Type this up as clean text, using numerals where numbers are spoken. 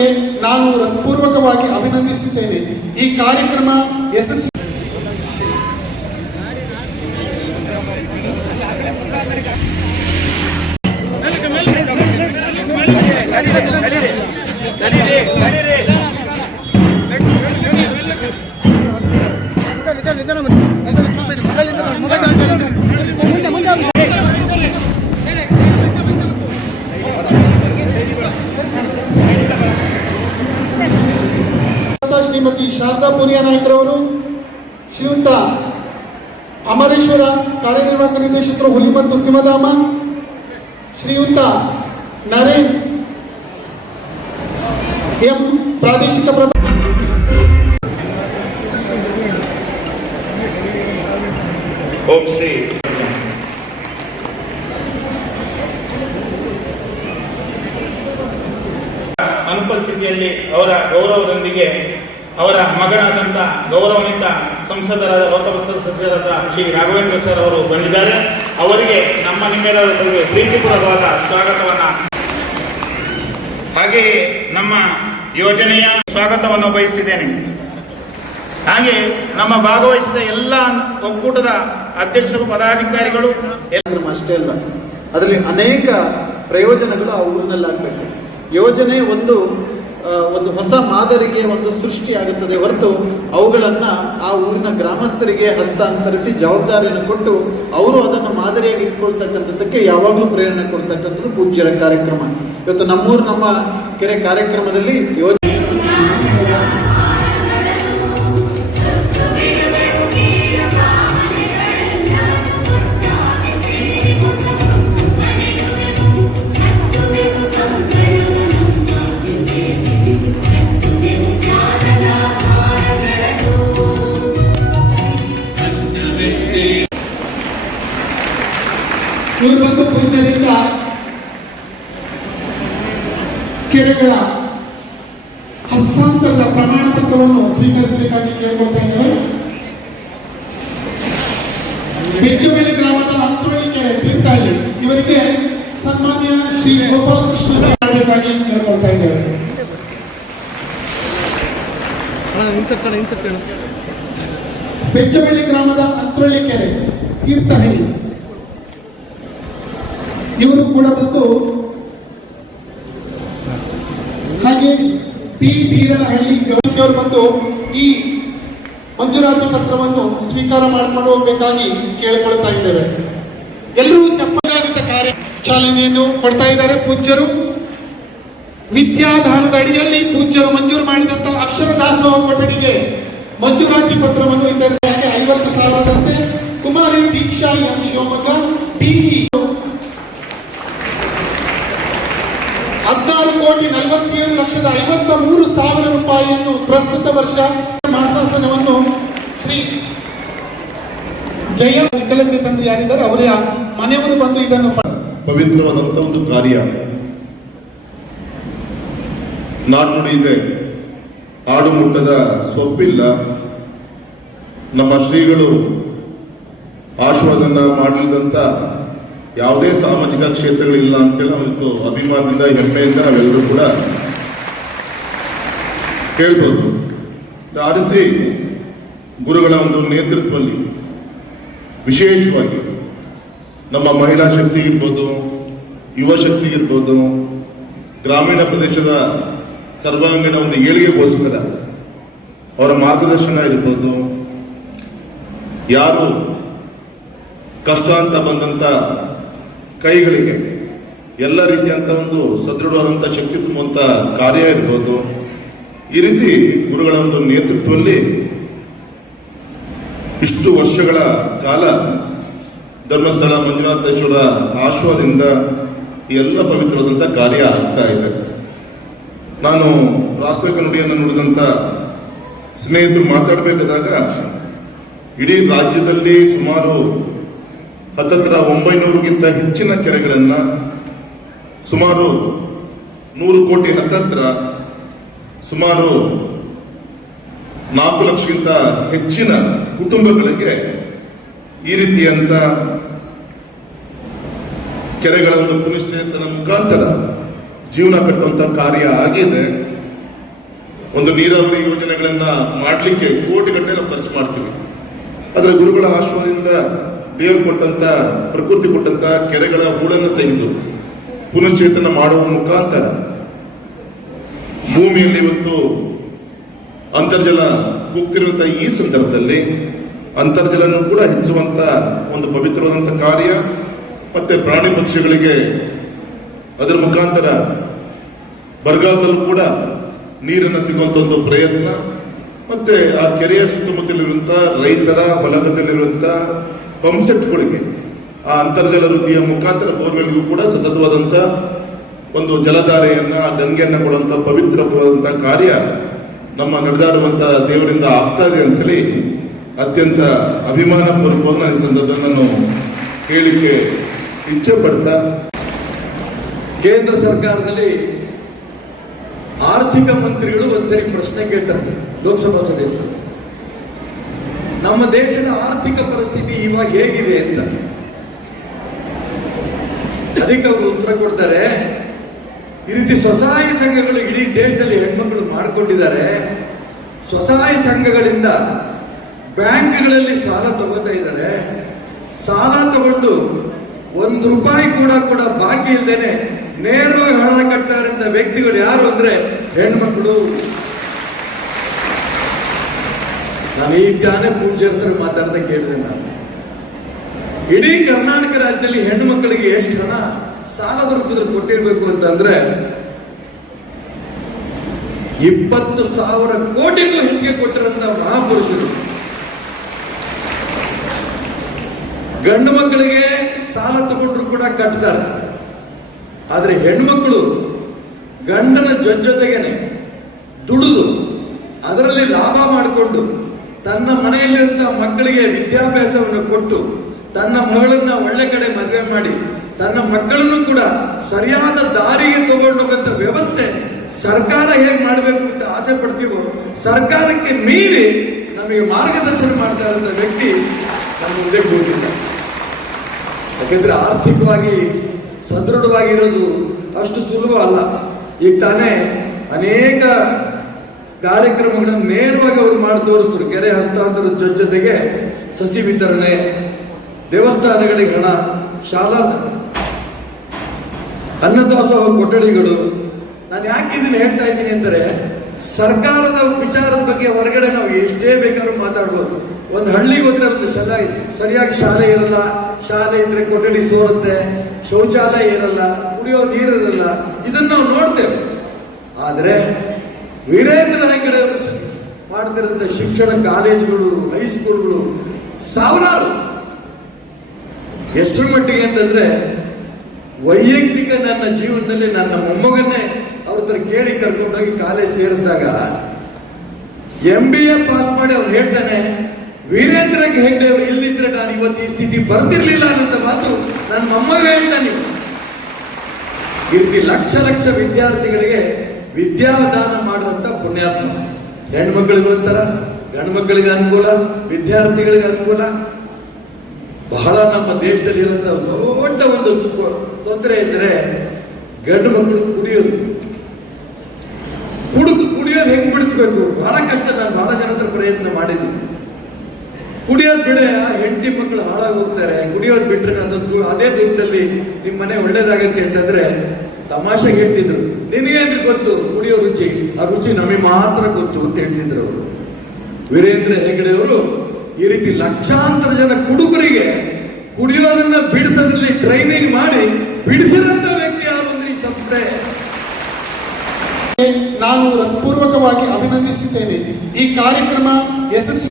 ನಾನು ಹೃತ್ಪೂರ್ವಕವಾಗಿ ಅಭಿನಂದಿಸುತ್ತೇನೆ. ಈ ಕಾರ್ಯಕ್ರಮ ಯಶಸ್ವಿ ಶ್ರೀಮತಿ ಶಾರದಾ ಪೂರಿಯಾ ನಾಯ್ಕರವರು, ಶ್ರೀಯುತ ಅಮರೇಶ್ವರ ಕಾರ್ಯನಿರ್ವಾಹಕ ನಿರ್ದೇಶಕರು ಹುಲಿ ಮತ್ತು ಸಿಂಹಧಾಮ, ಶ್ರೀಯುತ ನರೇನ್ ಎಂ ಪ್ರಾದೇಶಿಕ ಓಂ ಶ್ರೀ ಅನುಪಸ್ಥಿತಿಯಲ್ಲಿ ಅವರ ಗೌರವದೊಂದಿಗೆ ಅವರ ಮಗನಾದಂಥ ಗೌರವಾನ್ವಿತ ಸಂಸದರಾದ ಲೋಕಸಭಾ ಸದಸ್ಯರಾದ ಶ್ರೀ ರಾಘವೇಂದ್ರ ಸರ್ ಅವರು ಬಂದಿದ್ದಾರೆ. ಅವರಿಗೆ ನಮ್ಮ ನಿಮ್ಮೆಲ್ಲರ ಪ್ರೀತಿಪೂರ್ವಕವಾದ ಸ್ವಾಗತವನ್ನು, ಹಾಗೆಯೇ ನಮ್ಮ ಯೋಜನೆಯ ಸ್ವಾಗತವನ್ನು ಬಯಸಿದ್ದೇನೆ. ಹಾಗೆ ನಮ್ಮ ಭಾಗವಹಿಸಿದ ಎಲ್ಲ ಒಕ್ಕೂಟದ ಅಧ್ಯಕ್ಷರು, ಪದಾಧಿಕಾರಿಗಳು ಅಷ್ಟೇ ಅಲ್ಲ, ಅದರಲ್ಲಿ ಅನೇಕ ಪ್ರಯೋಜನಗಳು ಆ ಊರಿನಲ್ಲಾಗಬೇಕು. ಯೋಜನೆ ಒಂದು ಹೊಸ ಮಾದರಿಗೆ ಒಂದು ಸೃಷ್ಟಿಯಾಗುತ್ತದೆ ಹೊರತು ಅವುಗಳನ್ನು ಆ ಊರಿನ ಗ್ರಾಮಸ್ಥರಿಗೆ ಹಸ್ತಾಂತರಿಸಿ ಜವಾಬ್ದಾರಿಯನ್ನು ಕೊಟ್ಟು ಅವರು ಅದನ್ನು ಮಾದರಿಯಾಗಿ ಇಟ್ಕೊಳ್ತಕ್ಕಂಥದ್ದಕ್ಕೆ ಯಾವಾಗಲೂ ಪ್ರೇರಣೆ ಕೊಡ್ತಕ್ಕಂಥದ್ದು ಪೂಜ್ಯರ ಕಾರ್ಯಕ್ರಮ. ಇವತ್ತು ನಮ್ಮೂರು ನಮ್ಮ ಕೆರೆ ಕಾರ್ಯಕ್ರಮದಲ್ಲಿ ಯೋಜನೆ ಇವರು ಬಂದು ಪೂಜ್ಯರಿಂದ ಕೆರೆಗಳ ಹಸ್ತಾಂತರದ ಪ್ರಮಾಣ ಪತ್ರವನ್ನು ಸ್ವೀಕರಿಸಬೇಕಾಗಿ ಕೇಳಿಕೊಳ್ತಾ ಇದ್ದೇವೆ. ಬೆಚ್ಚುಬೇಲಿ ಗ್ರಾಮದ ಅಂತೋಳಿ ಕೆರೆ ತೀರ್ಥಹಳ್ಳಿ ಇವರಿಗೆ ಸನ್ಮಾನ್ಯ ಶ್ರೀ ಗೋಪಾಲಕೃಷ್ಣ ಮಾಡಬೇಕಾಗಿ ಕೇಳಿಕೊಳ್ತಾ ಇದ್ದೇವೆ. ಬೆಚ್ಚುಬೇಲಿ ಗ್ರಾಮದ ಅಂತೋಳಿ ಕೆರೆ ತೀರ್ಥಹಳ್ಳಿ ಇವರು ಕೂಡ ಬಂದು, ಹಾಗೆ ಪಿ ಬೀರನಹಳ್ಳಿ ಅವರು ಬಂದು ಈ ಮಂಜೂರಾತಿ ಪತ್ರವನ್ನು ಸ್ವೀಕಾರ ಮಾಡಿಕೊಂಡು ಹೋಗಬೇಕಾಗಿ ಕೇಳಿಕೊಳ್ತಾ ಇದ್ದೇವೆ. ಎಲ್ಲರೂ ಚಪ್ಪಗಾರಿತ ಕಾರ್ಯ ಚಾಲನೆಯನ್ನು ಕೊಡ್ತಾ ಇದ್ದಾರೆ. ಪೂಜ್ಯರು ವಿದ್ಯಾದಾನದ ಅಡಿಯಲ್ಲಿ ಪೂಜ್ಯರು ಮಂಜೂರು ಮಾಡಿದಂತ ಅಕ್ಷರ ದಾಸೋಹ ಕೊಠಡಿಗೆ ಮಂಜೂರಾತಿ ಪತ್ರವನ್ನು ಇದ್ದಂತೆ 50,000ದಂತೆ ಕುಮಾರಿ ದೀಕ್ಷಾ ಎಂ ಶಿವಮೊಗ್ಗ ಪಿಇ 16,47,53,000 ರೂಪಾಯಿಯನ್ನು ಪ್ರಸ್ತುತ ವರ್ಷ ಮಾಸಾಸನವನ್ನು ಶ್ರೀ ಜಯ ವಿಕಲಚೇತನ ಯಾರಿದ್ದಾರೆ ಅವರ ಮನೆಯವರು ಬಂದು ಇದನ್ನು ಪವಿತ್ರವಾದಂತಹ ಒಂದು ಕಾರ್ಯ. ನಾಣ್ಣುಡಿ ಇದೆ, ಆಡು ಮುಟ್ಟದ ಸೊಪ್ಪಿಲ್ಲ. ನಮ್ಮ ಶ್ರೀಗಳು ಆಶೀರ್ವಾದನ ಮಾಡಲಿದಂತ ಯಾವುದೇ ಸಾಮಾಜಿಕ ಕ್ಷೇತ್ರಗಳಿಲ್ಲ ಅಂತೇಳಿ ಅವತ್ತು ಅಭಿಮಾನದಿಂದ ಹೆಮ್ಮೆಯಿಂದ ನಾವೆಲ್ಲರೂ ಕೂಡ ಹೇಳ್ಬೋದು. ಆ ರೀತಿ ಗುರುಗಳ ಒಂದು ನೇತೃತ್ವದಲ್ಲಿ ವಿಶೇಷವಾಗಿ ನಮ್ಮ ಮಹಿಳಾ ಶಕ್ತಿ ಇರ್ಬೋದು, ಯುವ ಶಕ್ತಿ ಇರ್ಬೋದು, ಗ್ರಾಮೀಣ ಪ್ರದೇಶದ ಸರ್ವಾಂಗೀಣ ಒಂದು ಏಳಿಗೆಗೋಸ್ಕರ ಅವರ ಮಾರ್ಗದರ್ಶನ ಇರ್ಬೋದು, ಯಾರು ಕಷ್ಟ ಅಂತ ಬಂದಂತ ಕೈಗಳಿಗೆ ಎಲ್ಲ ರೀತಿಯಂತ ಒಂದು ಸದೃಢವಾದಂಥ ಶಕ್ತಿ ತುಂಬುವಂಥ ಕಾರ್ಯ ಇರ್ಬೋದು. ಈ ರೀತಿ ಗುರುಗಳ ಒಂದು ನೇತೃತ್ವದಲ್ಲಿ ಇಷ್ಟು ವರ್ಷಗಳ ಕಾಲ ಧರ್ಮಸ್ಥಳ ಮಂಜುನಾಥೇಶ್ವರ ಆಶ್ವಾದಿಂದ ಎಲ್ಲ ಪವಿತ್ರವಾದಂಥ ಕಾರ್ಯ ಆಗ್ತಾ ಇದೆ. ನಾನು ಪ್ರಾಸ್ತಾವಿಕ ನುಡಿಯನ್ನು ನುಡಿದಂಥ ಸ್ನೇಹಿತರು ಮಾತಾಡಬೇಕಾದಾಗ ಇಡೀ ರಾಜ್ಯದಲ್ಲಿ ಸುಮಾರು 900ಗಿಂತ ಹೆಚ್ಚಿನ ಕೆರೆಗಳನ್ನು, ಸುಮಾರು 100 ಕೋಟಿ ಹತ್ತತ್ರ ಸುಮಾರು 4 ಲಕ್ಷಕ್ಕಿಂತ ಹೆಚ್ಚಿನ ಕುಟುಂಬಗಳಿಗೆ ಈ ರೀತಿಯಂತ ಕೆರೆಗಳ ಒಂದು ಪುನಶ್ಚೇತನ ಮುಖಾಂತರ ಜೀವನ ಕಟ್ಟುವಂತ ಕಾರ್ಯ ಆಗಿದೆ. ಒಂದು ನೀರಾವರಿ ಯೋಜನೆಗಳನ್ನ ಮಾಡಲಿಕ್ಕೆ ಕೋಟಿಗಟ್ಟಲೆ ನಾವು ಖರ್ಚು ಮಾಡ್ತೀವಿ. ಆದರೆ ಗುರುಗಳ ಆಶ್ವಾದಿಂದ ದೇವರು ಕೊಟ್ಟಂತ, ಪ್ರಕೃತಿ ಕೊಟ್ಟಂತ ಕೆರೆಗಳ ಹೂಳನ್ನು ತೆಗೆದು ಪುನಶ್ಚೇತನ ಮಾಡುವ ಮುಖಾಂತರ ಭೂಮಿಯಲ್ಲಿ ಇವತ್ತು ಅಂತರ್ಜಲ ಕುಗ್ತಿರುವಂತಹ ಈ ಸಂದರ್ಭದಲ್ಲಿ ಅಂತರ್ಜಲನೂ ಕೂಡ ಹೆಚ್ಚುವಂತ ಒಂದು ಪವಿತ್ರವಾದಂಥ ಕಾರ್ಯ, ಮತ್ತೆ ಪ್ರಾಣಿ ಪಕ್ಷಿಗಳಿಗೆ ಅದರ ಮುಖಾಂತರ ಬರಗಾಲದಲ್ಲೂ ಕೂಡ ನೀರನ್ನು ಸಿಗುವಂತ ಒಂದು ಪ್ರಯತ್ನ, ಮತ್ತೆ ಆ ಕೆರೆಯ ಸುತ್ತಮುತ್ತಲಿರುವಂತ ರೈತರ ಹೊಲಗದ್ದಲ್ಲಿರುವಂತ ಪಂಪ್ಸೆಟ್ಗಳಿಗೆ ಆ ಅಂತರ್ಜಲ ವೃದ್ಧಿಯ ಮುಖಾಂತರ ಬೋರ್ವೆಲ್ಗೂ ಕೂಡ ಸತತವಾದಂತ ಒಂದು ಜಲಧಾರೆಯನ್ನ, ಗಂಗೆಯನ್ನ ಕೊಡುವಂತ ಪವಿತ್ರವಾದಂತಹ ಕಾರ್ಯ ನಮ್ಮ ನಡೆದಾಡುವಂತ ದೇವರಿಂದ ಆಗ್ತದೆ ಅಂತೇಳಿ ಅತ್ಯಂತ ಅಭಿಮಾನ ಪೂರ್ವಕವಾಗಿ ನಾನು ಈ ಸಂದರ್ಭದಲ್ಲಿ ನಾನು ಹೇಳಿಕೆ ಇಚ್ಛೆ ಪಡ್ತಾ, ಕೇಂದ್ರ ಸರ್ಕಾರದಲ್ಲಿ ಆರ್ಥಿಕ ಮಂತ್ರಿಗಳು ಒಂದ್ಸರಿ ಪ್ರಶ್ನೆ ಕೇಳ್ತಾರೆ ಲೋಕಸಭಾ ಸದಸ್ಯರು, ನಮ್ಮ ದೇಶದ ಆರ್ಥಿಕ ಪರಿಸ್ಥಿತಿ ಇವಾಗ ಹೇಗಿದೆ ಅಂತ. ಅದಕ್ಕೆ ಅವರು ಉತ್ತರ ಕೊಡ್ತಾರೆ, ಈ ರೀತಿ ಸ್ವಸಹಾಯ ಸಂಘಗಳು ಇಡೀ ದೇಶದಲ್ಲಿ ಹೆಣ್ಮಕ್ಳು ಮಾಡ್ಕೊಂಡಿದ್ದಾರೆ. ಸ್ವಸಹಾಯ ಸಂಘಗಳಿಂದ ಬ್ಯಾಂಕ್ಗಳಲ್ಲಿ ಸಾಲ ತಗೋತಾ ಇದ್ದಾರೆ. ಸಾಲ ತಗೊಂಡು ₹1 ಕೂಡ ಬಾಕಿ ಇಲ್ಲದೇನೆ ನೇರವಾಗಿ ಹಣ ಕಟ್ಟಾರಂತ ವ್ಯಕ್ತಿಗಳು ಯಾರು ಅಂದ್ರೆ ಹೆಣ್ಮಕ್ಳು. ನಾನು ಈ ತಾನೇ ಪೂಜೆ ಹತ್ರ ಮಾತಾಡ್ತಾ ಕೇಳಿದೆ. ನಾನು ಇಡೀ ಕರ್ನಾಟಕ ರಾಜ್ಯದಲ್ಲಿ ಹೆಣ್ಣು ಮಕ್ಕಳಿಗೆ ಎಷ್ಟು ಹಣ ಸಾಲದ ರೂಪದಲ್ಲಿ ಕೊಟ್ಟಿರ್ಬೇಕು ಅಂತಂದ್ರೆ 20,000 ಕೋಟಿಗೂ ಹೆಚ್ಚಿಗೆ ಕೊಟ್ಟಿರಂತ ಮಹಾಪುರುಷರು. ಗಂಡು ಮಕ್ಕಳಿಗೆ ಸಾಲ ತಗೊಂಡ್ರು ಕೂಡ ಕಟ್ತಾರೆ. ಆದ್ರೆ ಹೆಣ್ಮಕ್ಳು ಗಂಡನ ಜೊತೆಗೇನೆ ದುಡಿದು ಅದರಲ್ಲಿ ಲಾಭ ಮಾಡಿಕೊಂಡು ತನ್ನ ಮನೆಯಲ್ಲಿರುವಂತ ಮಕ್ಕಳಿಗೆ ವಿದ್ಯಾಭ್ಯಾಸವನ್ನು ಕೊಟ್ಟು ತನ್ನ ಮಗಳನ್ನ ಒಳ್ಳೆ ಕಡೆ ಮದುವೆ ಮಾಡಿ ತನ್ನ ಮಕ್ಕಳನ್ನು ಕೂಡ ಸರಿಯಾದ ದಾರಿಗೆ ತಗೊಂಡೋಗಂತ ವ್ಯವಸ್ಥೆ ಸರ್ಕಾರ ಹೇಗೆ ಮಾಡಬೇಕು ಅಂತ ಆಸೆ ಪಡ್ತೀವೋ, ಸರ್ಕಾರಕ್ಕೆ ಮೀರಿ ನಮಗೆ ಮಾರ್ಗದರ್ಶನ ಮಾಡ್ತಾ ಇರೋಂಥ ವ್ಯಕ್ತಿ ನಮ್ಮ ಮುಂದೆ ಕೂತಿಲ್ಲ. ಯಾಕೆಂದ್ರೆ ಆರ್ಥಿಕವಾಗಿ ಸದೃಢವಾಗಿರೋದು ಅಷ್ಟು ಸುಲಭ ಅಲ್ಲ. ಈಗ ತಾನೇ ಅನೇಕ ಕಾರ್ಯಕ್ರಮಗಳನ್ನು ನೇರವಾಗಿ ಅವರು ಮಾಡಿ ತೋರಿಸಿದ್ರು. ಕೆರೆ ಹಸ್ತಾಂತರದ ಜೊತೆಗೆ ಸಸಿ ವಿತರಣೆ, ದೇವಸ್ಥಾನಗಳಿಗೆ ಹಣ, ಶಾಲಾ ಅನ್ನದಾಸೋಹ ಕೊಠಡಿಗಳು. ನಾನು ಯಾಕೆ ಇದನ್ನು ಹೇಳ್ತಾ ಇದ್ದೀನಿ ಅಂದರೆ, ಸರ್ಕಾರದ ವಿಚಾರದ ಬಗ್ಗೆ ಹೊರಗಡೆ ನಾವು ಎಷ್ಟೇ ಬೇಕಾದ್ರೂ ಮಾತಾಡ್ಬೋದು. ಒಂದು ಹಳ್ಳಿಗೆ ಹೋದ್ರೆ ಒಂದು ಸರಿಯಾಗಿ ಶಾಲೆ ಇರಲ್ಲ, ಶಾಲೆ ಇದ್ರೆ ಕೊಠಡಿ ಸೋರುತ್ತೆ, ಶೌಚಾಲಯ ಇರಲ್ಲ, ಕುಡಿಯೋ ನೀರಿರಲ್ಲ, ಇದನ್ನು ನಾವು ನೋಡ್ತೇವೆ. ಆದರೆ ವೀರೇಂದ್ರ ಹೆಗ್ಗಡೆ ಅವರು ಮಾಡ್ತಿರೋಂಥ ಶಿಕ್ಷಣ ಕಾಲೇಜುಗಳು, ಹೈಸ್ಕೂಲ್ಗಳು ಸಾವಿರಾರು. ಎಷ್ಟರ ಮಟ್ಟಿಗೆ ಅಂತಂದ್ರೆ ವೈಯಕ್ತಿಕ ನನ್ನ ಜೀವನದಲ್ಲಿ ನನ್ನ ಮೊಮ್ಮಗನ್ನೇ ಅವ್ರ ಹತ್ರ ಕೇಳಿ ಕರ್ಕೊಂಡೋಗಿ ಕಾಲೇಜ್ ಸೇರಿಸಿದಾಗ MBA ಪಾಸ್ ಮಾಡಿ ಅವ್ನು ಹೇಳ್ತಾನೆ, ವೀರೇಂದ್ರ ಹೆಗ್ಗಡೆ ಅವರು ಇಲ್ಲಿದ್ರೆ ನಾನು ಇವತ್ತು ಈ ಸ್ಥಿತಿ ಬರ್ತಿರ್ಲಿಲ್ಲ ಅನ್ನೋ ಮಾತು ನನ್ನ ಮೊಮ್ಮಗ ಹೇಳ್ತಾನೆ. ಈ ರೀತಿ ಲಕ್ಷ ಲಕ್ಷ ವಿದ್ಯಾರ್ಥಿಗಳಿಗೆ ವಿದ್ಯಾದಾನ ಮಾಡಿದಂತ ಪುಣ್ಯಾತ್ಮ. ಹೆಣ್ಮಕ್ಳಿಗೆ ಒಂಥರ, ಗಂಡು ಮಕ್ಕಳಿಗೆ ಅನುಕೂಲ, ವಿದ್ಯಾರ್ಥಿಗಳಿಗೆ ಅನುಕೂಲ. ಬಹಳ ನಮ್ಮ ದೇಶದಲ್ಲಿ ಇರುವಂತ ದೊಡ್ಡ ಒಂದು ತೊಂದರೆ ಇದ್ರೆ ಗಂಡು ಮಕ್ಕಳು ಕುಡಿಯೋದು ಹೆಂಗ್ ಬಿಡಿಸ್ಬೇಕು ಬಹಳ ಕಷ್ಟ. ನಾನು ಬಹಳ ಜನ ಹತ್ರ ಪ್ರಯತ್ನ ಮಾಡಿದ್ದೀನಿ. ಕುಡಿಯೋದು ಬಿಡೆ, ಹೆಂಡತಿ ಮಕ್ಕಳು ಹಾಳಾಗಿ ಹೋಗ್ತಾರೆ. ಕುಡಿಯೋದು ಬಿಟ್ರೆ ಅದೊಂದು ಅದೇ ದುಡ್ಡಲ್ಲಿ ನಿಮ್ಮ ಮನೆ ಒಳ್ಳೇದಾಗತ್ತೆ ಅಂತಂದ್ರೆ ತಮಾಷೆಗೆ ಹೇಳ್ತಿದ್ರು, ನಿನಗೇನು ಗೊತ್ತು ಕುಡಿಯೋ ರುಚಿ, ಆ ರುಚಿ ನಮಗೆ ಮಾತ್ರ ಗೊತ್ತು ಅಂತ ಹೇಳ್ತಿದ್ರು ಅವರು. ವೀರೇಂದ್ರ ಹೆಗ್ಗಡೆ ಅವರು ಈ ರೀತಿ ಲಕ್ಷಾಂತರ ಜನ ಕುಡುಕರಿಗೆ ಕುಡಿಯೋದನ್ನ ಬಿಡಿಸೋದ್ರಲ್ಲಿ ಟ್ರೈನಿಂಗ್ ಮಾಡಿ ಬಿಡಿಸಿದಂತ ವ್ಯಕ್ತಿ ಯಾರು ಅಂದ್ರೆ ಈ ಸಂಸ್ಥೆ. ನಾನು ಹೃತ್ಪೂರ್ವಕವಾಗಿ ಅಭಿನಂದಿಸುತ್ತೇನೆ. ಈ ಕಾರ್ಯಕ್ರಮ ಯಶಸ್ವಿ